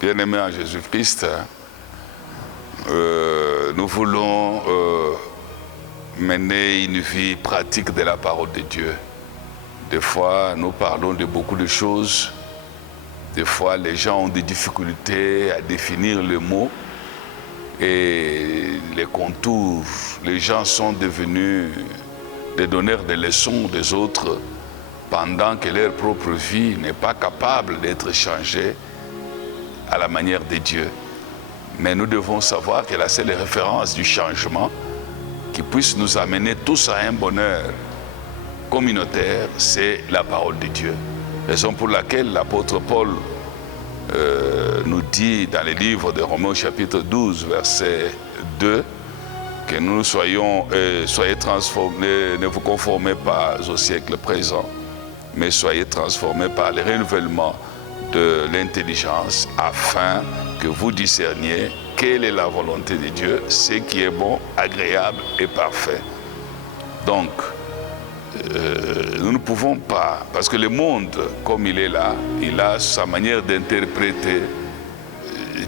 Bien-aimés en Jésus-Christ, nous voulons mener une vie pratique de la parole de Dieu. Des fois, nous parlons de beaucoup de choses. Des fois, les gens ont des difficultés à définir le mot et les contours. Les gens sont devenus des donneurs de leçons des autres pendant que leur propre vie n'est pas capable d'être changée à la manière de Dieu. Mais nous devons savoir que la seule référence du changement qui puisse nous amener tous à un bonheur communautaire, c'est la parole de Dieu. Raison pour laquelle l'apôtre Paul nous dit dans le livre de Romains chapitre 12, verset 2, que nous soyez transformés, ne vous conformez pas au siècle présent, mais soyez transformés par le renouvellement de l'intelligence afin que vous discerniez quelle est la volonté de Dieu, ce qui est bon, agréable et parfait. Donc, nous ne pouvons pas, parce que le monde, comme il est là, il a sa manière d'interpréter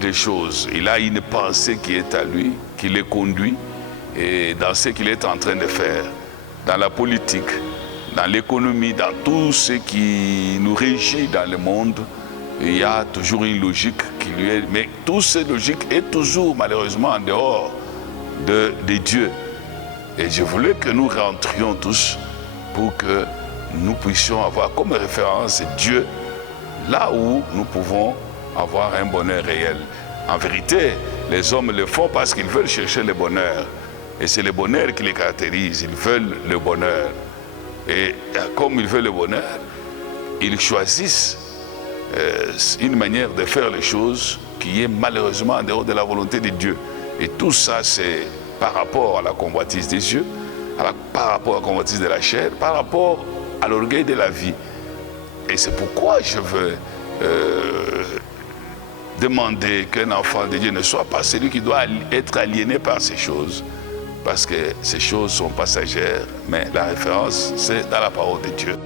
les choses. Il a une pensée qui est à lui, qui le conduit et dans ce qu'il est en train de faire, dans la politique, dans l'économie, dans tout ce qui nous régit dans le monde. Il y a toujours une logique qui lui est... Mais toute cette logique est toujours malheureusement en dehors de Dieu. Et je voulais que nous rentrions tous pour que nous puissions avoir comme référence Dieu là où nous pouvons avoir un bonheur réel. En vérité, les hommes le font parce qu'ils veulent chercher le bonheur. Et c'est le bonheur qui les caractérise. Ils veulent le bonheur. Et comme ils veulent le bonheur, ils choisissent une manière de faire les choses qui est malheureusement en dehors de la volonté de Dieu. Et tout ça, c'est par rapport à la convoitise des yeux, par rapport à la convoitise de la chair, par rapport à l'orgueil de la vie. Et c'est pourquoi je veux demander qu'un enfant de Dieu ne soit pas celui qui doit être aliéné par ces choses, parce que ces choses sont passagères, mais la référence, c'est dans la parole de Dieu.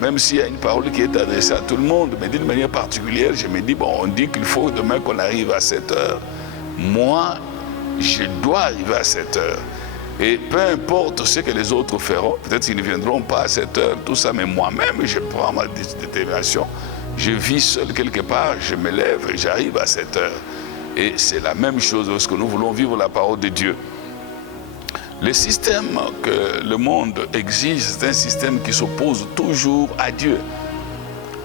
Même s'il y a une parole qui est adressée à tout le monde, mais d'une manière particulière, je me dis, bon, on dit qu'il faut demain qu'on arrive à 7 heures. Moi, je dois arriver à 7 heures. Et peu importe ce que les autres feront, peut-être qu'ils ne viendront pas à 7 heures, tout ça, mais moi-même, je prends ma détermination. Je vis seul quelque part, je me lève et j'arrive à 7 heures. Et c'est la même chose lorsque nous voulons vivre la parole de Dieu. Le système que le monde exige, c'est un système qui s'oppose toujours à Dieu.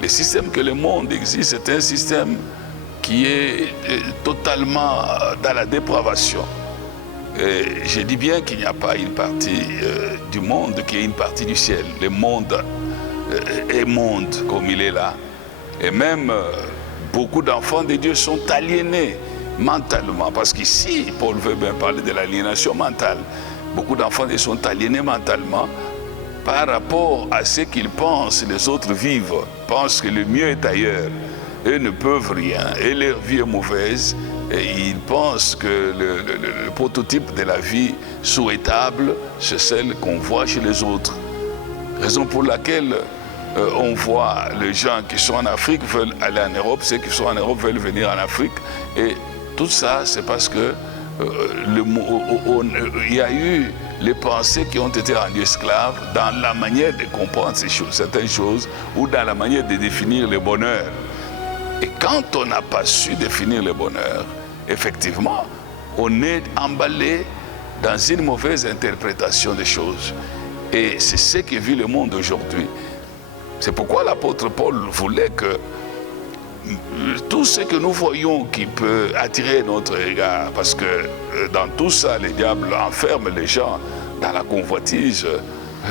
Le système que le monde exige, c'est un système qui est totalement dans la dépravation. Et je dis bien qu'il n'y a pas une partie du monde qui est une partie du ciel. Le monde est monde comme il est là. Et même beaucoup d'enfants de Dieu sont aliénés mentalement. Parce qu'ici, Paul veut bien parler de l'aliénation mentale. Beaucoup d'enfants sont aliénés mentalement par rapport à ce qu'ils pensent, les autres vivent, pensent que le mieux est ailleurs. Eux ne peuvent rien, et leur vie est mauvaise, et ils pensent que le prototype de la vie souhaitable, c'est celle qu'on voit chez les autres. Raison pour laquelle on voit les gens qui sont en Afrique veulent aller en Europe, ceux qui sont en Europe veulent venir en Afrique, et tout ça, c'est parce que il y a eu les pensées qui ont été rendues esclaves dans la manière de comprendre ces choses, certaines choses, ou dans la manière de définir le bonheur. Et quand on n'a pas su définir le bonheur, effectivement, on est emballé dans une mauvaise interprétation des choses. Et c'est ce que vit le monde aujourd'hui. C'est pourquoi l'apôtre Paul voulait que tout ce que nous voyons qui peut attirer notre regard, parce que dans tout ça, le diable enferme les gens dans la convoitise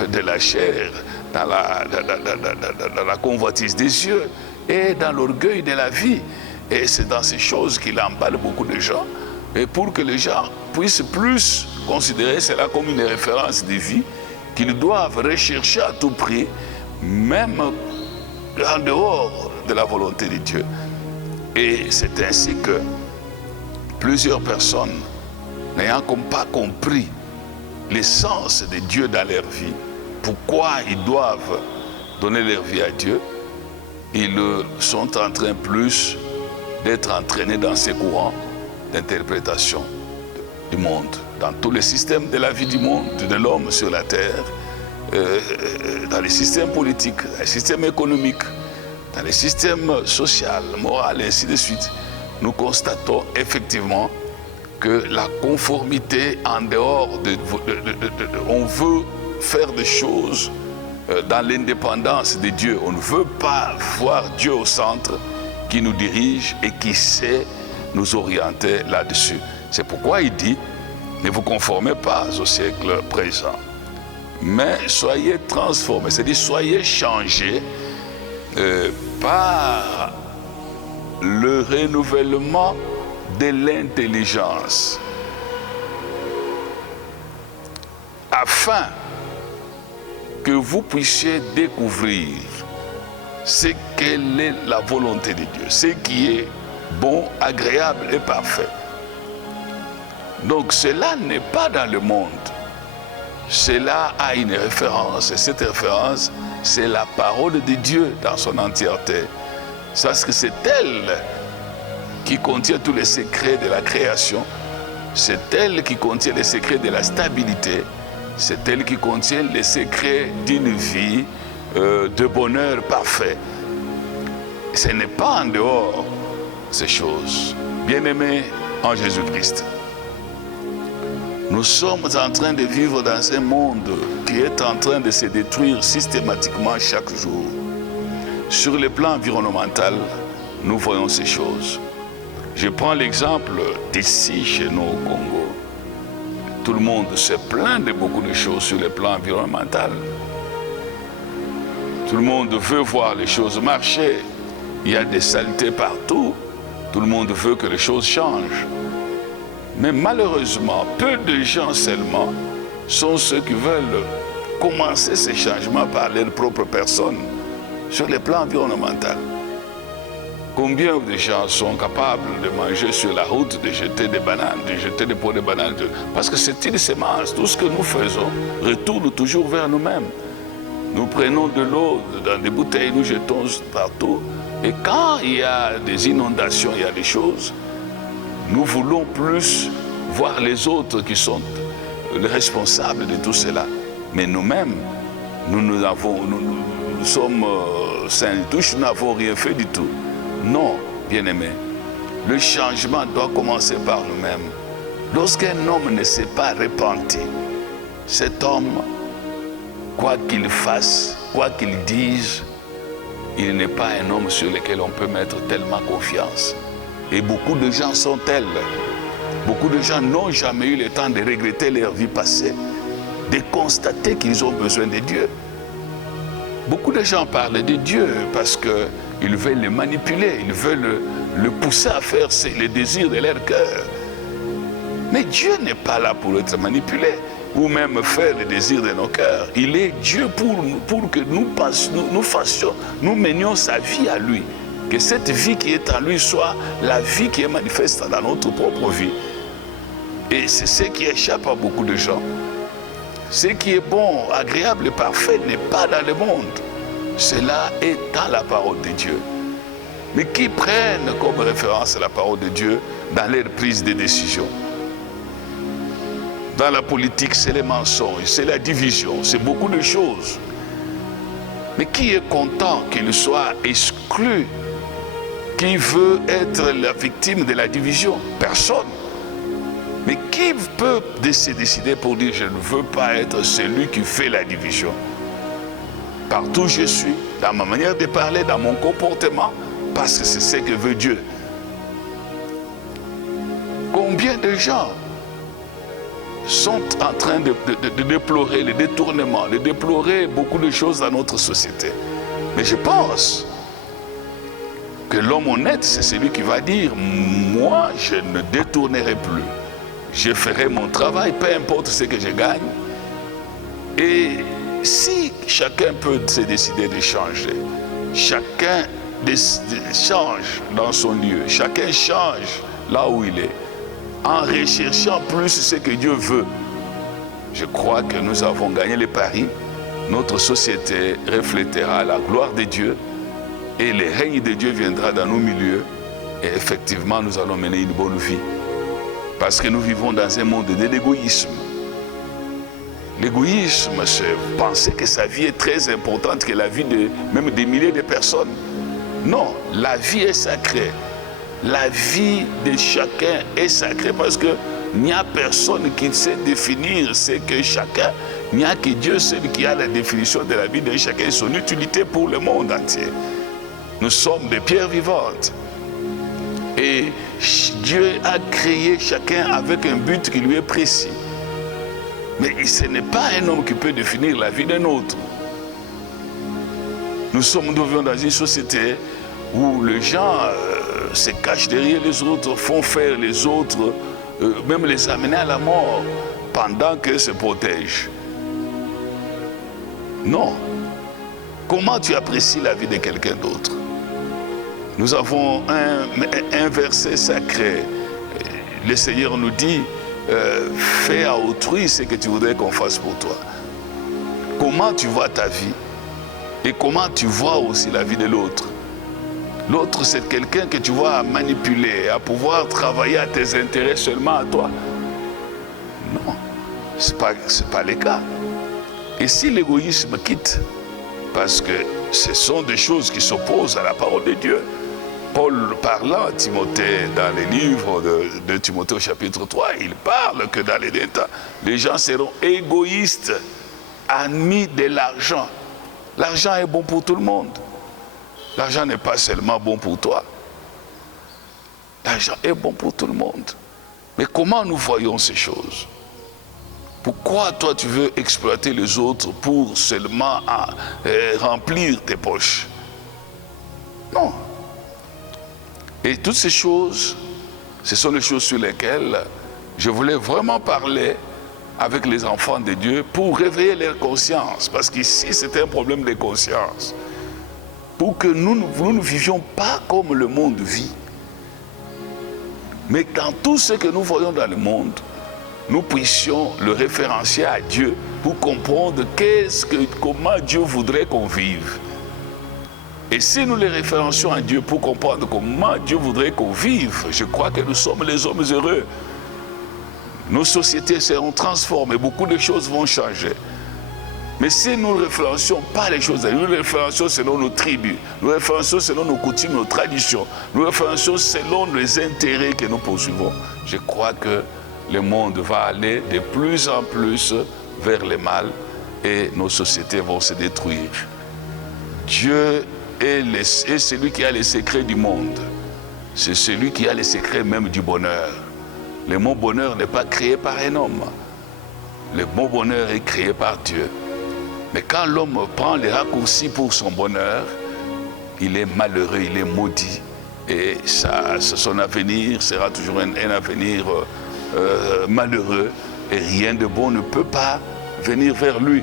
de la chair, dans la convoitise des yeux et dans l'orgueil de la vie. Et c'est dans ces choses qu'il emballe beaucoup de gens. Et pour que les gens puissent plus considérer cela comme une référence de vie qu'ils doivent rechercher à tout prix, même en dehors de la volonté de Dieu. Et c'est ainsi que plusieurs personnes, n'ayant pas compris l'essence de Dieu dans leur vie, pourquoi ils doivent donner leur vie à Dieu, ils sont en train plus d'être entraîné dans ces courants d'interprétation du monde, dans tous les systèmes de la vie du monde, de l'homme sur la terre, dans les systèmes politiques, dans les systèmes économiques, dans les systèmes sociaux, moraux, et ainsi de suite. Nous constatons effectivement que la conformité en dehors on veut faire des choses dans l'indépendance de Dieu. On ne veut pas voir Dieu au centre qui nous dirige et qui sait nous orienter là-dessus. C'est pourquoi il dit, ne vous conformez pas au siècle présent, mais soyez transformés, c'est-à-dire soyez changés par le renouvellement de l'intelligence, afin que vous puissiez découvrir ce qu'elle est la volonté de Dieu, ce qui est bon, agréable et parfait. Donc cela n'est pas dans le monde. Cela a une référence, et cette référence, c'est la parole de Dieu dans son entièreté. Parce que c'est elle qui contient tous les secrets de la création, c'est elle qui contient les secrets de la stabilité, c'est elle qui contient les secrets d'une vie de bonheur parfait. Ce n'est pas en dehors de ces choses. Bien-aimés en Jésus-Christ, nous sommes en train de vivre dans un monde qui est en train de se détruire systématiquement chaque jour. Sur le plan environnemental, nous voyons ces choses. Je prends l'exemple d'ici, chez nous au Congo. Tout le monde se plaint de beaucoup de choses sur le plan environnemental. Tout le monde veut voir les choses marcher. Il y a des saletés partout. Tout le monde veut que les choses changent. Mais malheureusement, peu de gens seulement sont ceux qui veulent commencer ces changements par leur propre personne sur le plan environnemental. Combien de gens sont capables de manger sur la route, de jeter des bananes, de jeter des pots de bananes, parce que c'est une semence. Tout ce que nous faisons retourne toujours vers nous-mêmes. Nous prenons de l'eau dans des bouteilles, nous jetons partout. Et quand il y a des inondations, il y a des choses, nous voulons plus voir les autres qui sont les responsables de tout cela. Mais nous-mêmes, nous sommes sains de touche, nous n'avons rien fait du tout. Non, bien-aimés, le changement doit commencer par nous-mêmes. Lorsqu'un homme ne s'est pas repenti, cet homme, quoi qu'il fasse, quoi qu'il dise, il n'est pas un homme sur lequel on peut mettre tellement confiance. Et beaucoup de gens sont tels. Beaucoup de gens n'ont jamais eu le temps de regretter leur vie passée, de constater qu'ils ont besoin de Dieu. Beaucoup de gens parlent de Dieu parce qu'ils veulent le manipuler, ils veulent le pousser à faire les désirs de leur cœur. Mais Dieu n'est pas là pour être manipulé ou même faire les désirs de nos cœurs. Il est Dieu pour que nous menions sa vie à lui. Que cette vie qui est en lui soit la vie qui est manifeste dans notre propre vie. Et c'est ce qui échappe à beaucoup de gens. Ce qui est bon, agréable et parfait n'est pas dans le monde. Cela est dans la parole de Dieu. Mais qui prennent comme référence la parole de Dieu dans leur prise de décision. Dans la politique, c'est les mensonges, c'est la division, c'est beaucoup de choses. Mais qui est content qu'il soit exclu? Qui veut être la victime de la division? Personne. Mais qui peut se décider pour dire je ne veux pas être celui qui fait la division? Partout où je suis, dans ma manière de parler, dans mon comportement, parce que c'est ce que veut Dieu. Combien de gens sont en train de déplorer le détournement, de déplorer beaucoup de choses dans notre société? Mais je pense que l'homme honnête, c'est celui qui va dire moi, je ne détournerai plus. Je ferai mon travail, peu importe ce que je gagne. Et si chacun peut se décider de changer, chacun change dans son lieu, chacun change là où il est, en recherchant plus ce que Dieu veut, je crois que nous avons gagné le pari. Notre société reflétera la gloire de Dieu et le règne de Dieu viendra dans nos milieux Et effectivement, nous allons mener une bonne vie. Parce que nous vivons dans un monde de l'égoïsme. L'égoïsme, c'est penser que sa vie est très importante, que la vie de même des milliers de personnes. Non, la vie est sacrée. La vie de chacun est sacrée parce qu'il n'y a personne qui sait définir ce que chacun. Il n'y a que Dieu seul qui a la définition de la vie de chacun et son utilité pour le monde entier. Nous sommes des pierres vivantes. Et Dieu a créé chacun avec un but qui lui est précis. Mais ce n'est pas un homme qui peut définir la vie d'un autre. Nous vivons dans une société où les gens se cachent derrière les autres, font faire les autres, même les amener à la mort pendant qu'ils se protègent. Non. Comment tu apprécies la vie de quelqu'un d'autre? Nous avons un verset sacré. Le Seigneur nous dit, fais à autrui ce que tu voudrais qu'on fasse pour toi. Comment tu vois ta vie et comment tu vois aussi la vie de l'autre? L'autre, c'est quelqu'un que tu vois à manipuler, à pouvoir travailler à tes intérêts seulement à toi. Non, ce n'est pas le cas. Et si l'égoïsme quitte, parce que ce sont des choses qui s'opposent à la parole de Dieu. Paul parlant à Timothée dans les livres de Timothée au chapitre 3, il parle que dans les derniers temps, les gens seront égoïstes, ennemis de l'argent. L'argent est bon pour tout le monde. L'argent n'est pas seulement bon pour toi. L'argent est bon pour tout le monde. Mais comment nous voyons ces choses? Pourquoi toi tu veux exploiter les autres pour seulement remplir tes poches? Non. Et toutes ces choses, ce sont les choses sur lesquelles je voulais vraiment parler avec les enfants de Dieu pour réveiller leur conscience. Parce qu'ici, c'est un problème de conscience. Pour que nous ne vivions pas comme le monde vit. Mais dans tout ce que nous voyons dans le monde, nous puissions le référencier à Dieu pour comprendre comment Dieu voudrait qu'on vive. Et si nous les référencions à Dieu pour comprendre comment Dieu voudrait qu'on vive, je crois que nous sommes les hommes heureux. Nos sociétés seront transformées, beaucoup de choses vont changer. Mais si nous ne référencions pas les choses, nous les référencions selon nos tribus, nous les référencions selon nos coutumes, nos traditions, nous les référencions selon les intérêts que nous poursuivons, je crois que le monde va aller de plus en plus vers le mal et nos sociétés vont se détruire. Dieu est celui qui a les secrets du monde. C'est celui qui a les secrets même du bonheur. Le mot bonheur n'est pas créé par un homme. Le mot bonheur est créé par Dieu. Mais quand l'homme prend les raccourcis pour son bonheur, il est malheureux, il est maudit. Et son avenir sera toujours un avenir malheureux. Et rien de bon ne peut pas venir vers lui.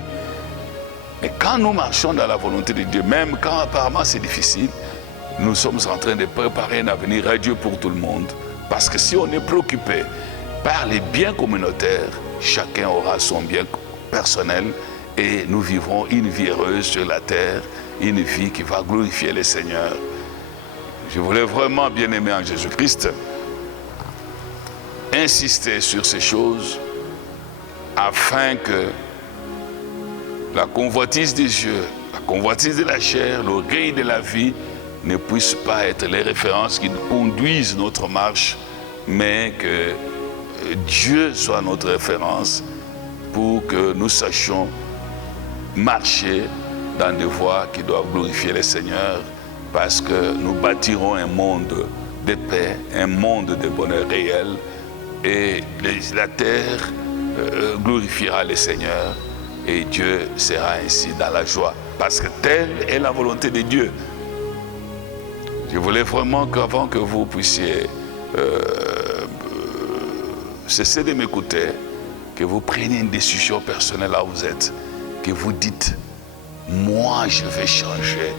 Mais quand nous marchons dans la volonté de Dieu, même quand apparemment c'est difficile, nous sommes en train de préparer un avenir radieux pour tout le monde. Parce que si on est préoccupé par les biens communautaires, chacun aura son bien personnel et nous vivrons une vie heureuse sur la terre, une vie qui va glorifier le Seigneur. Je voulais vraiment, bien aimé en Jésus-Christ, insister sur ces choses afin que la convoitise des yeux, la convoitise de la chair, l'orgueil de la vie ne puissent pas être les références qui conduisent notre marche, mais que Dieu soit notre référence pour que nous sachions marcher dans des voies qui doivent glorifier le Seigneur, parce que nous bâtirons un monde de paix, un monde de bonheur réel, et la terre glorifiera le Seigneur, et Dieu sera ainsi dans la joie, parce que telle est la volonté de Dieu. Je voulais vraiment qu'avant que vous puissiez cesser de m'écouter, que vous preniez une décision personnelle là où vous êtes, que vous dites, moi je vais changer.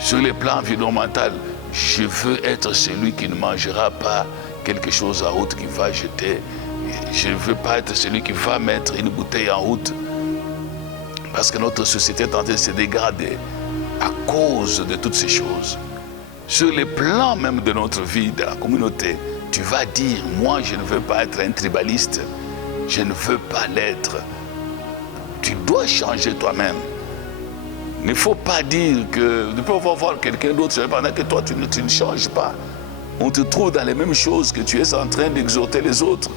Sur le plan environnemental, je veux être celui qui ne mangera pas quelque chose en route qui va jeter. Je ne veux pas être celui qui va mettre une bouteille en route. Parce que notre société est en train de se dégrader à cause de toutes ces choses. sur les plans même de notre vie, de la communauté, tu vas dire, moi je ne veux pas être un tribaliste, je ne veux pas l'être. Tu dois changer toi-même. Il ne faut pas dire que tu peux voir quelqu'un d'autre pendant que toi tu ne changes pas. On te trouve dans les mêmes choses, que tu es en train d'exhorter les autres,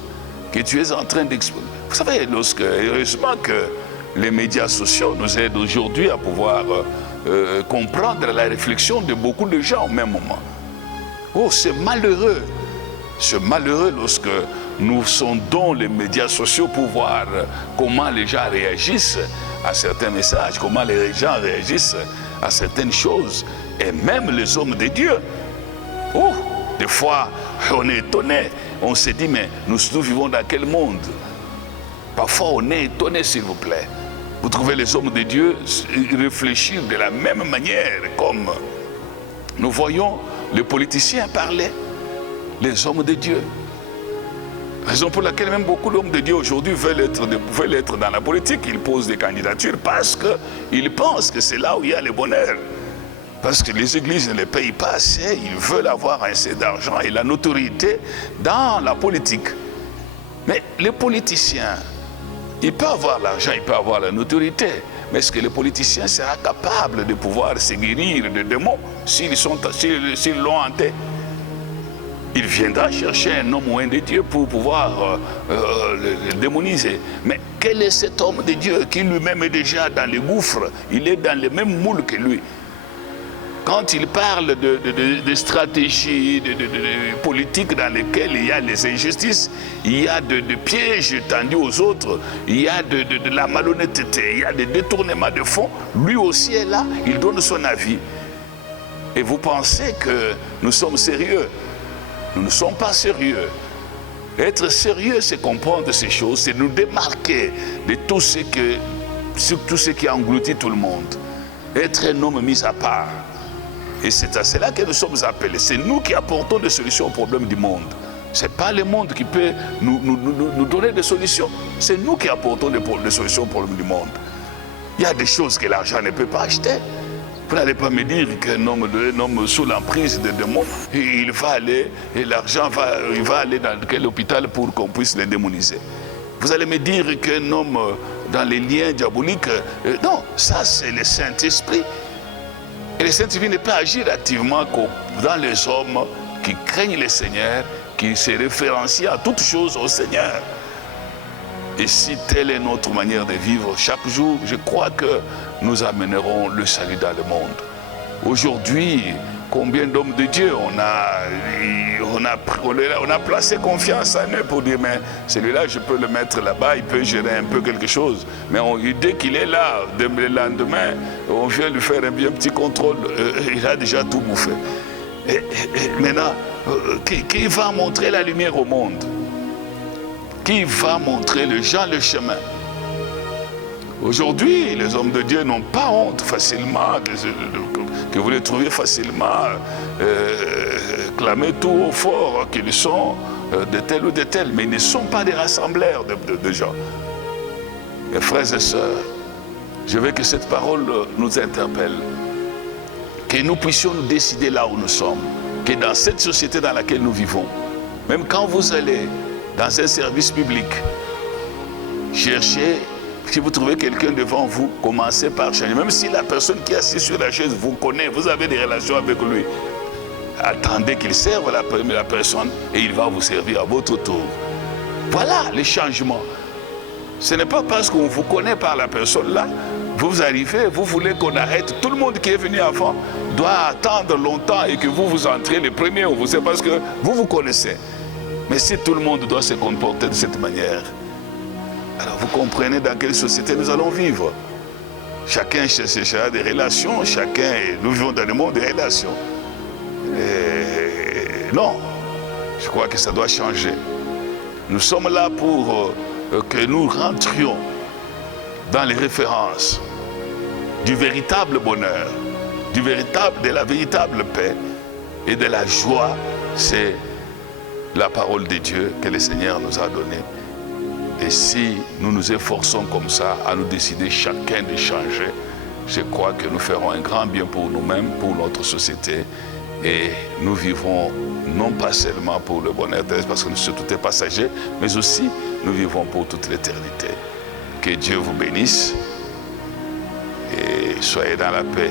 que tu es en train d'exposer. Vous savez, heureusement que les médias sociaux nous aident aujourd'hui à pouvoir comprendre la réflexion de beaucoup de gens au même moment. Oh, c'est malheureux lorsque nous sondons les médias sociaux pour voir comment les gens réagissent à certains messages, comment les gens réagissent à certaines choses, et même les hommes de Dieu. Oh, des fois, on est étonné, on se dit, mais nous vivons dans quel monde? Parfois, on est étonné, s'il vous plaît. Vous trouvez les hommes de Dieu réfléchir de la même manière, comme nous voyons les politiciens parler, les hommes de Dieu. Raison pour laquelle même beaucoup d'hommes de Dieu aujourd'hui veulent être dans la politique. Ils posent des candidatures parce qu'ils pensent que c'est là où il y a le bonheur. Parce que les églises ne les payent pas assez, ils veulent avoir assez d'argent et la notoriété dans la politique. Mais les politiciens, ils peuvent avoir l'argent, ils peuvent avoir la notoriété. Mais est-ce que le politicien sera capable de pouvoir se guérir de démons s'ils l'ont hanté? Il viendra chercher un homme ou un de Dieu pour pouvoir le démoniser. Mais quel est cet homme de Dieu qui lui-même est déjà dans les gouffres? Il est dans le même moule que lui. Quand il parle de stratégies, de politiques dans lesquelles il y a les injustices, il y a de pièges tendus aux autres, il y a de la malhonnêteté, il y a des détournements de fonds, lui aussi est là, il donne son avis. Et vous pensez que nous sommes sérieux? Nous ne sommes pas sérieux. Être sérieux, c'est comprendre ces choses, c'est nous démarquer de tout ce qui engloutit tout le monde. Être un homme mis à part. Et c'est à cela que nous sommes appelés. C'est nous qui apportons des solutions aux problèmes du monde. Ce n'est pas le monde qui peut nous donner des solutions. C'est nous qui apportons des solutions aux problèmes du monde. Il y a des choses que l'argent ne peut pas acheter. Vous n'allez pas me dire qu'un homme sous l'emprise de démons, il va aller, et l'argent il va aller dans quel hôpital pour qu'on puisse le démoniser. Vous allez me dire qu'un homme dans les liens diaboliques, non, ça c'est le Saint-Esprit. Et le Saint-Esprit ne peut agir activement que dans les hommes qui craignent le Seigneur, qui se référencient à toutes choses au Seigneur. Et si telle est notre manière de vivre chaque jour, je crois que nous amènerons le salut dans le monde. Aujourd'hui, combien d'hommes de Dieu on a placé confiance en eux pour dire, mais celui-là, je peux le mettre là-bas, il peut gérer un peu quelque chose. Mais dès qu'il est là, le lendemain, on vient lui faire un petit contrôle, il a déjà tout bouffé. Et maintenant, qui va montrer la lumière au monde? Qui va montrer les gens le chemin? Aujourd'hui, les hommes de Dieu n'ont pas honte facilement, que vous les trouvez facilement clamer tout au fort qu'ils sont de tel ou de tel, mais ils ne sont pas des rassembleurs de gens. Mes frères et sœurs, je veux que cette parole nous interpelle, que nous puissions nous décider là où nous sommes, que dans cette société dans laquelle nous vivons, même quand vous allez dans un service public, cherchez, si vous trouvez quelqu'un devant vous, commencez par changer. Même si la personne qui est assise sur la chaise vous connaît, vous avez des relations avec lui, attendez qu'il serve la personne et il va vous servir à votre tour. Voilà les changements. Ce n'est pas parce qu'on vous connaît par la personne là, vous arrivez, vous voulez qu'on arrête. Tout le monde qui est venu avant doit attendre longtemps et que vous entrez les premiers. C'est parce que vous connaissez. Mais si tout le monde doit se comporter de cette manière, alors vous comprenez dans quelle société nous allons vivre. Chacun cherchera des relations, nous vivons dans le monde des relations. Et non, je crois que ça doit changer. Nous sommes là pour que nous rentrions dans les références du véritable bonheur, de la véritable paix et de la joie. C'est la parole de Dieu que le Seigneur nous a donnée. Et si nous nous efforçons comme ça à nous décider chacun de changer, je crois que nous ferons un grand bien pour nous-mêmes, pour notre société Et nous vivons non pas seulement pour le bonheur terrestre, parce que tout est passager, mais aussi nous vivons pour toute l'éternité. Que Dieu vous bénisse et soyez dans la paix.